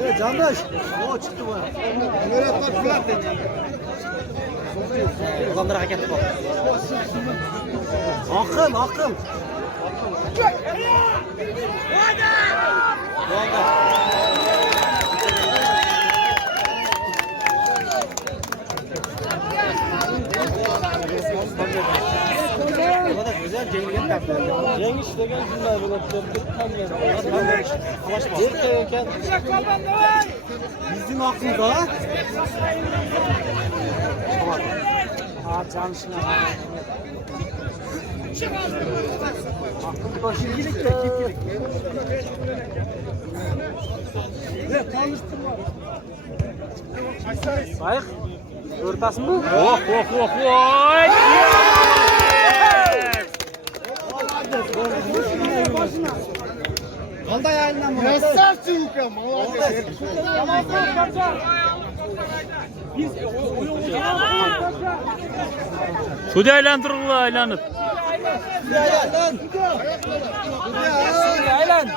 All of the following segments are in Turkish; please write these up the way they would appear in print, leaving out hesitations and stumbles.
Evet Candaş. O çıktı bana. Öğretmen fırlat dedi. Adamlar hak etti bak. Akım. Güzel Cengiz yaptı. Cengiz de gelsinler böyle bizim aklımda çalışma. Aklım başımcılık da ekiplik. Ne tanıştırma. Sayık. Ortası mı? Oh. Kalda yayından mı? Mesaj çıkıyor. Tamam. Suudi aylandırılı aylanıp. Aylan.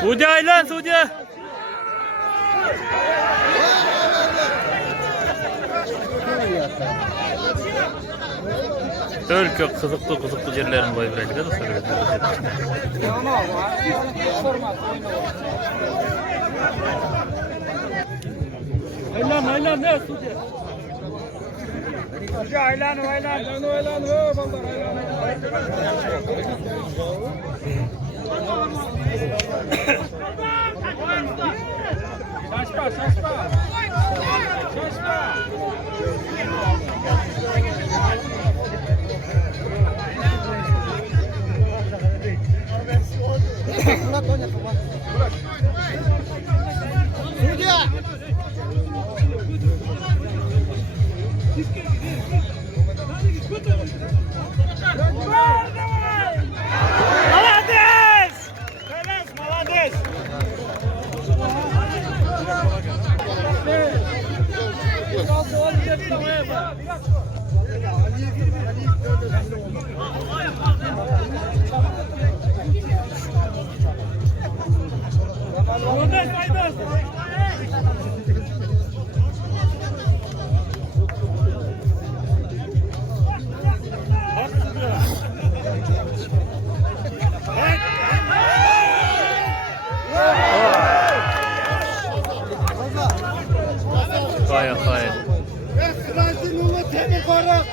Suudi aylan Suudi. Ölkü kızıklı yerlerin boyu belki de söyledi. Aylan ne Suudi? Aylan. Şaşma. Gayet. Temir Koruk.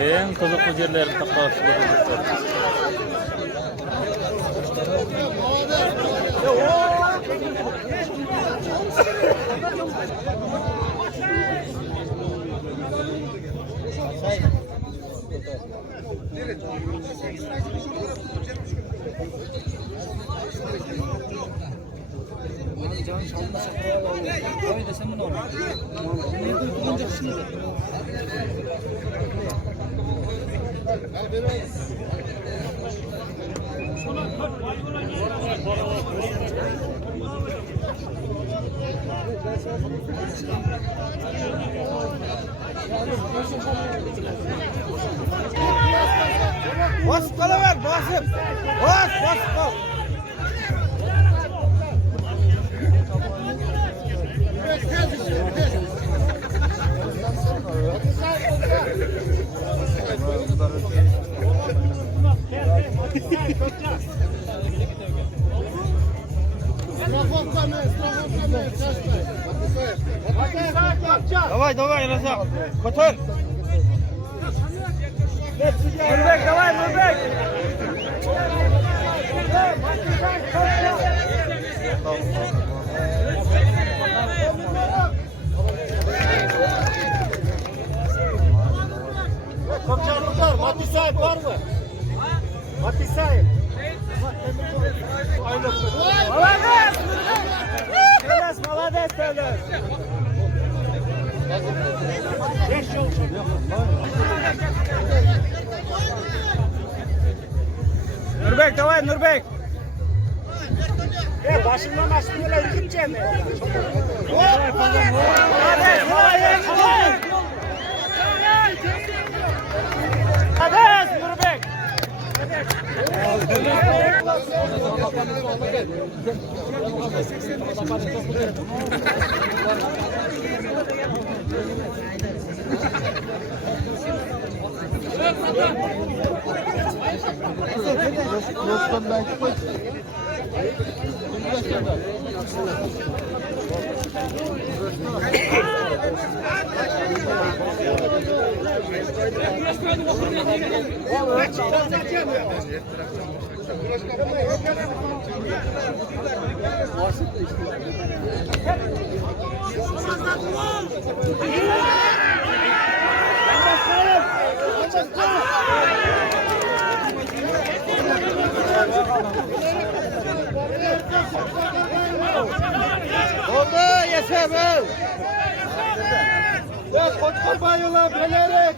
En kızıklı yerlerin taklasıdır. Canın çalma sakın. Öyle desem bunu olur. Ne duyulacak şimdi? Bas kala ver, basıp. Bas kal. Давай, Раза, Котор. Нурбек, давай, Нурбек. Kopçalıklar, Mati sahip var mı? Mati sahip. Молодец, Теles. Nurbek, давай, Nurbek. Başından aşkıyla gideceğim. Hadi, Nurbek. Oldu, yeter be. Ve koçkol bayıla belerek.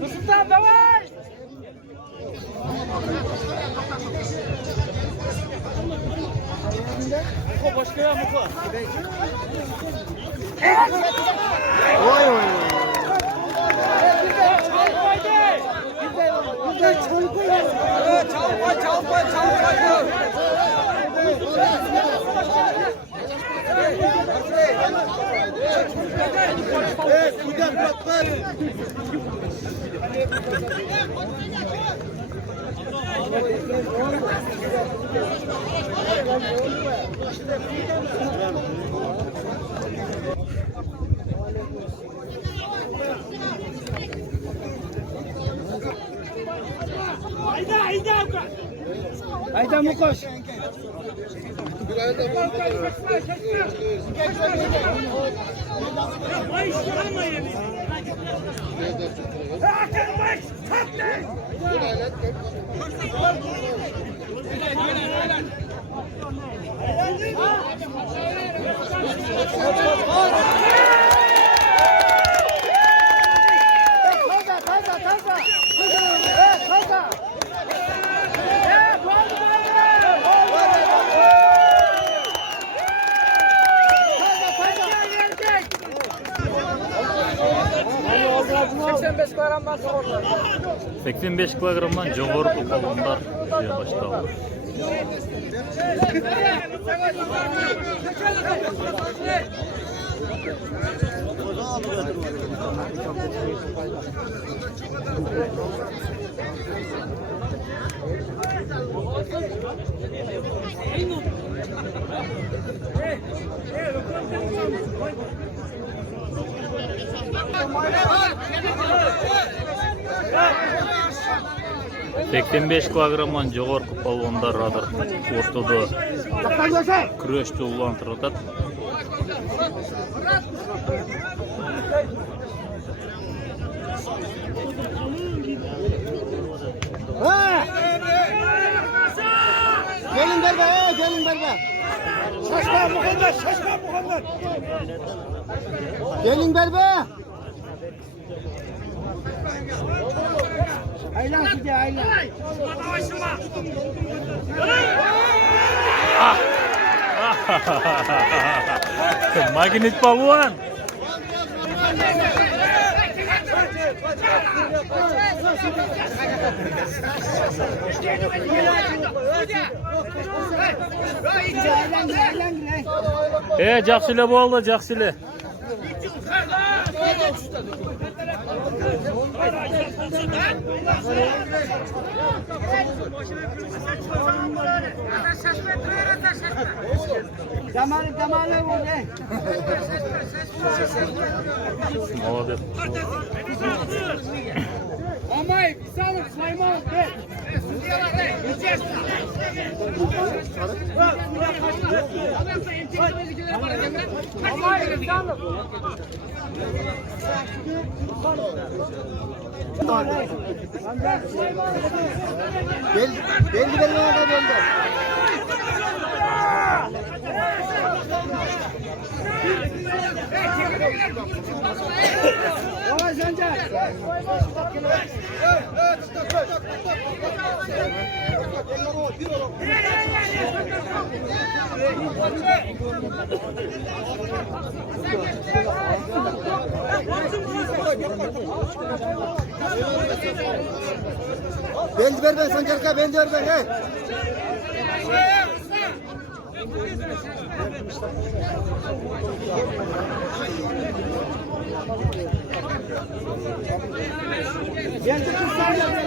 Mustafa, давай! Muko başka ya Muko. Haydi Mukoş. — 85 kilogramdan jogorku polvonlar tuya başladi. — 85 kilogramdan jogorku polvonlar adır ortada küreşte ulantırып atat. Gelin berbe, gelin berbe. Şaşma Muhammed, şaşma Muhammed. Gelin berbe. Aylan size aylan. Magnet polvon. Жақсылы болды, жақсылы. Damalı oldu. Молодец. Amay, sağlık, Süleyman. Amay, sağlık. Belli belli orada belli. Yavaş önce. Bendi ver ben Sancarka, bendi ver ben. Hey. Gel kız sağına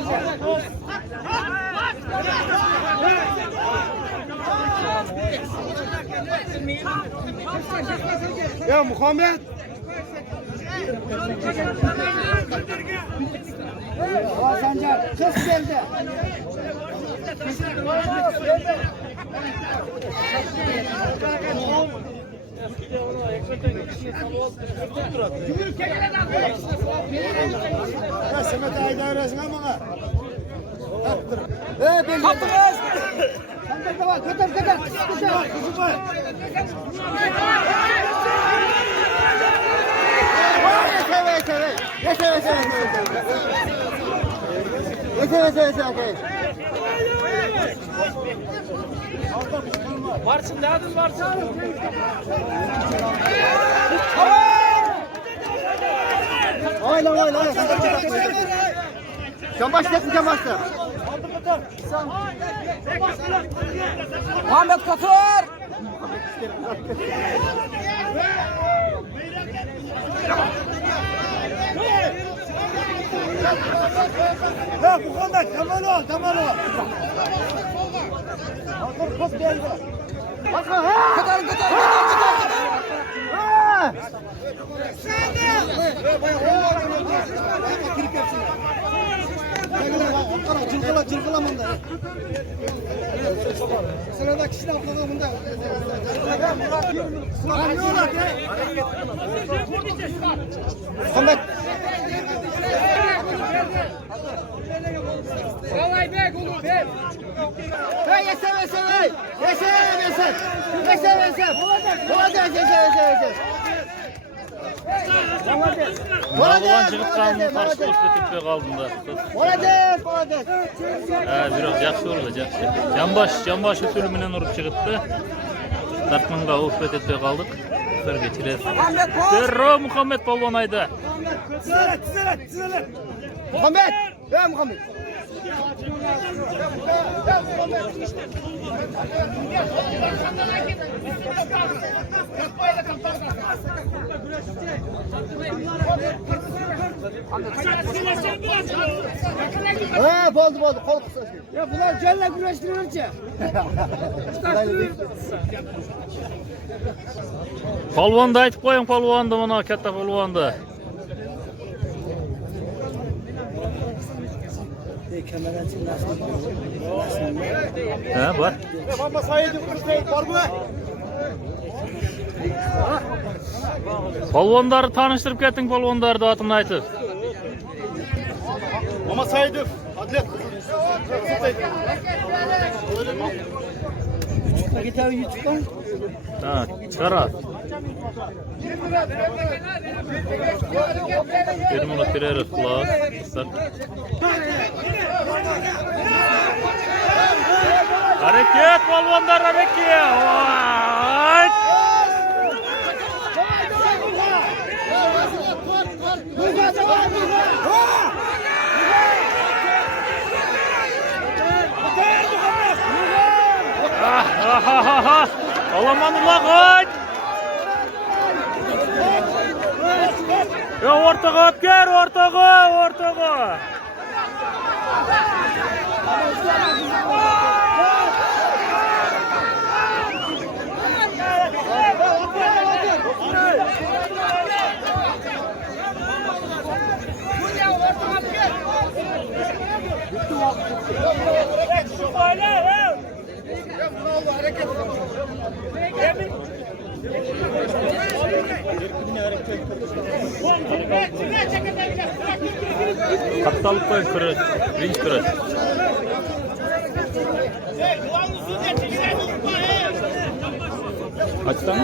ya Muhammed. Sancar, kız geldi. Ya Semet Ayda öğrensin bana. Belli. Sen de var, kadar. Kızım var. Varsın, ne adın varsın? Aynen. Sen başlasın, sen başla. Muhammed Katır. Ya bu kadar tamam ol. Kız geldi. Kadar. Cırgılamam da. Sıradaki kişi de ablamında. Muhammed. Давай, бег, Улу, бег! Hey yesem. Nağılan jigitkanın karşı koşup etipе kaldında. Молодец. Biraz yaxşı olacak. Canbaş usulümünden urup çıkıttı. Tartmanga ufet etpe kaldık. Bir geçiriz. Derro Muhammed Palvan ayda. Muhammed. Ya Muhammed. Ha, oldu. Kol kısa. Ya bunlar celle güreştiriyorca. Palvandı aytıp koyun palvandı bana katta palvandı. He var. Mama saydım var mı? Palvanları tanıştırıp kettin palvanları da atını aytıp. Mama saydım. Atlet. Git abi YouTube'dan. Ha, çıkar at. Bir minut bireriz kulağı. Hareket palvanlar hareket. Vay! Alaman ulan kaç! Ya ortaga at gel ortaga! Kaptalık koyun kırık, rinç kırık. Kaçtan?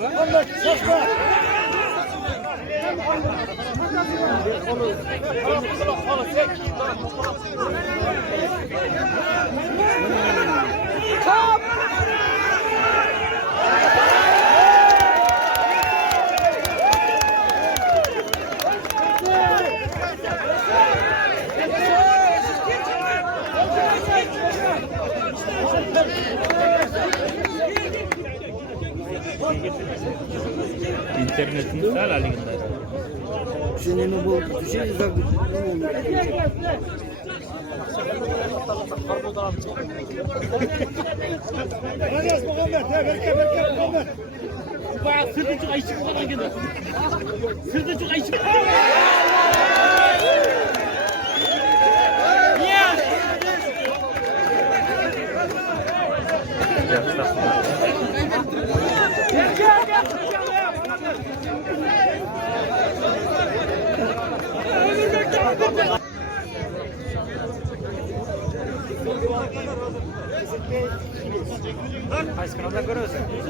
Muhammed, şaşma. İnternetinde sağ halinde. Senin bu düşey uzak. Muhammed, Muhammed. Bak sırtı çok ayıcık bu kadar gidiyor. Sırtı çok ayıcık.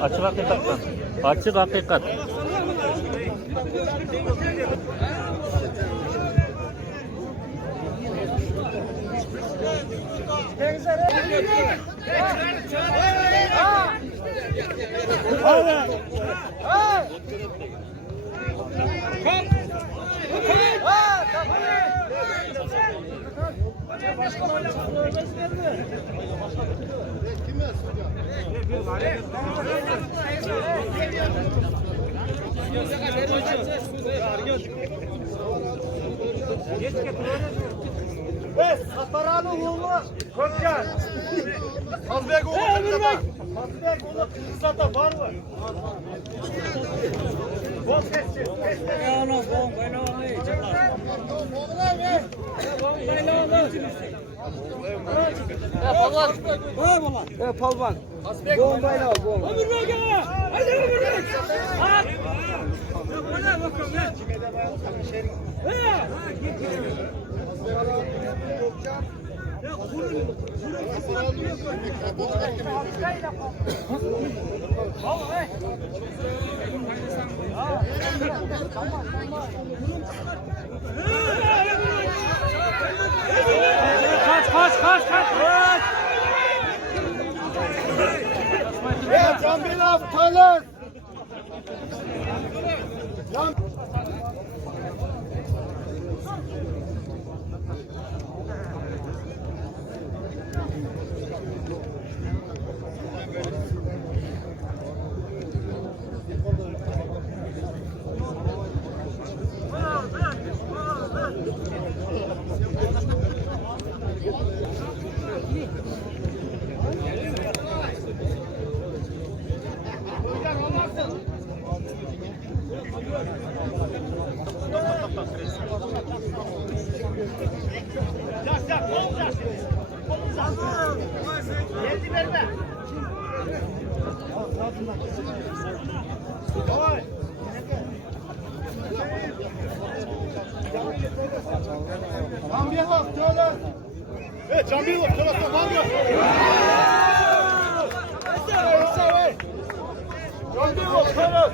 Açık hakikattan. Açık hakikat. Sataralı oğlu Kökcan. Fazbek oğlu Kızılata. Fazbek oğlu Kızılata var mı? Bol sessiz. Palvan. Bombayla al, bomba. Cambilov Tolos. Cambilov Tolos. Cambilov Tolos var mı? Cambilov Tolos.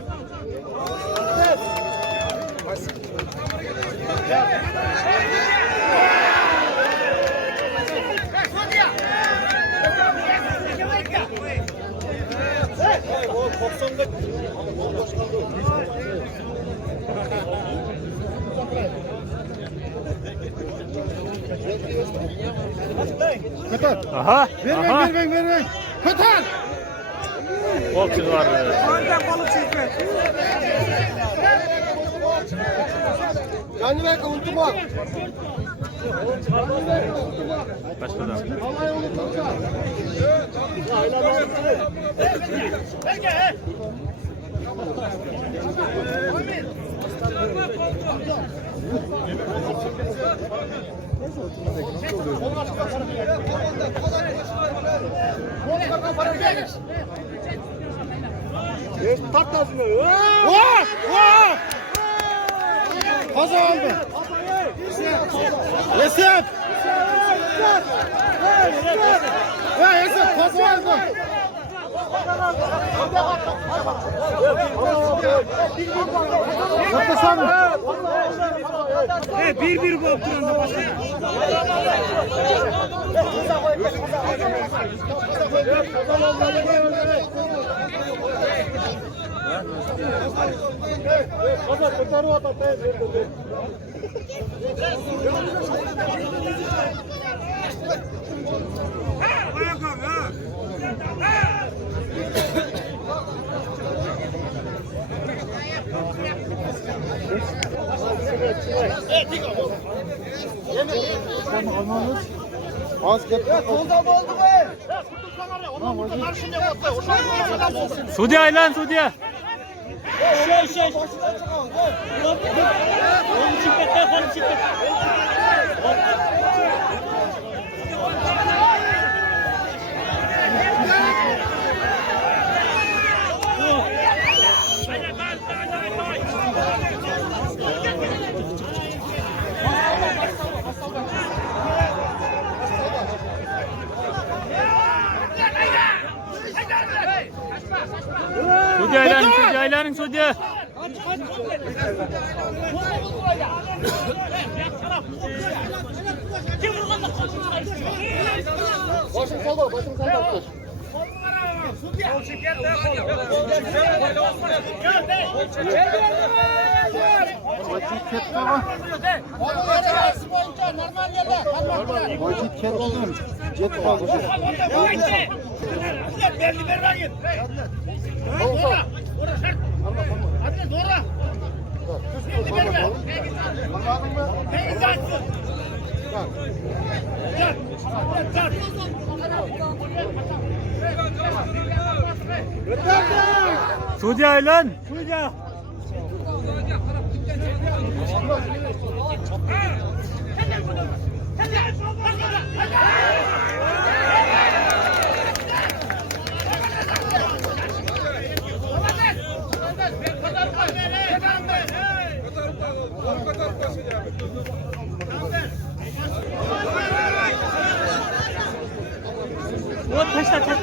Aha. Ver. Katar. Kolçuk var. Yani ver unutma. Başkadan. Vallahi unutma. Tatlı mı? Kaza aldı. Yesef. Yesef kaza aldı. Satışan. Bir kopturan başka. Sudi aylan Sudi. Sudi aylanın Sudi. Başım solda, başım solda. Vakit kettim. Jet kaldı. Suudi Aylan. What taşla taş.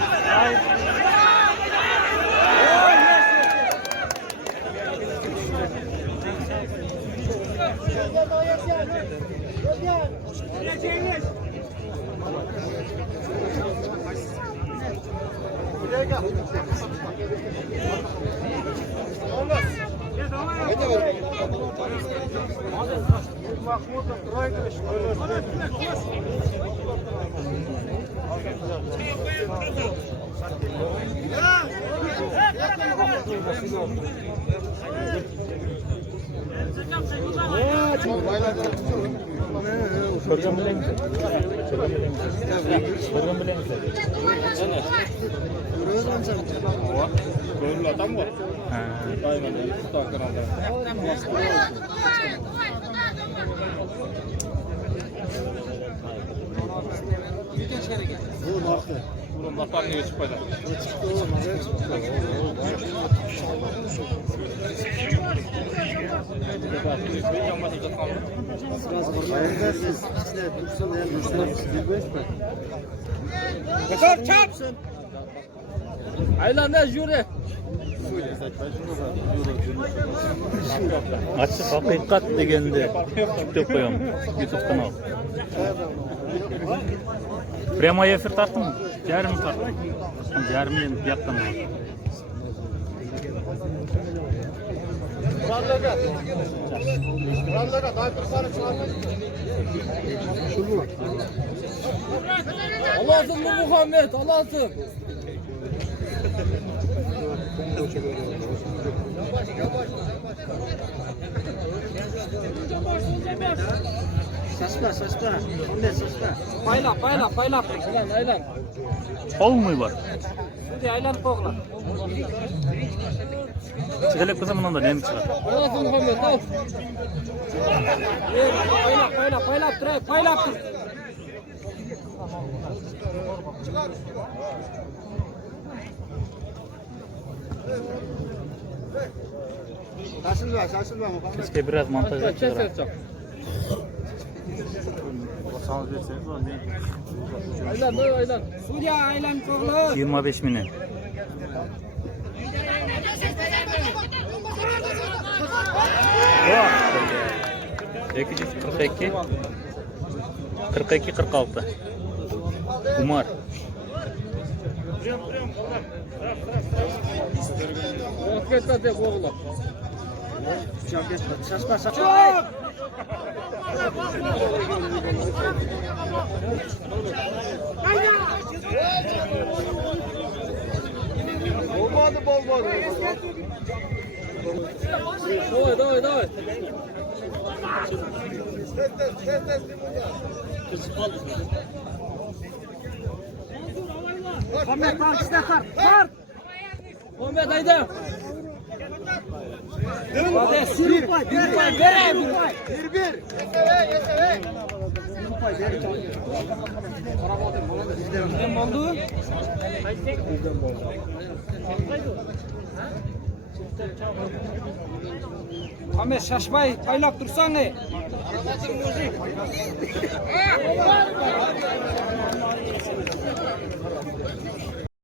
Sorgan bilen misin? Sorgan bilen misin? Böyle adam var. Aynen öyle. Tutakın adam. Bunun laflar niye çıkmadı? Kaçar çap. Aylan ne jüri? Açık hakikat degende çıktı koyalım YouTube kanal. Prema efir tarttın mı? Yarım tarttın. Yarım yaptım. Allah'ım bu Muhammed, Allah'ım. Saçma. Ondan saçma. Payla. Aylan. Ol mu var? Hadi Aylan kokla. Çıkalım kızım ondan da nem çıkar. Allah'ım Muhammed, al. Payla. Saçılma. Keşke biraz montaj yapsalar. Aylan. Suudi Aylan kokla. 25 milyon. Yok. 842 46 Umar. Vakit hadi kokla. Saçma. Olmadı. Давай. Muhammed kart. Muhammed haydi. Hadi sürü pay. Bir. Ne oldu? Muhammed şaşmay paylap dursan ne?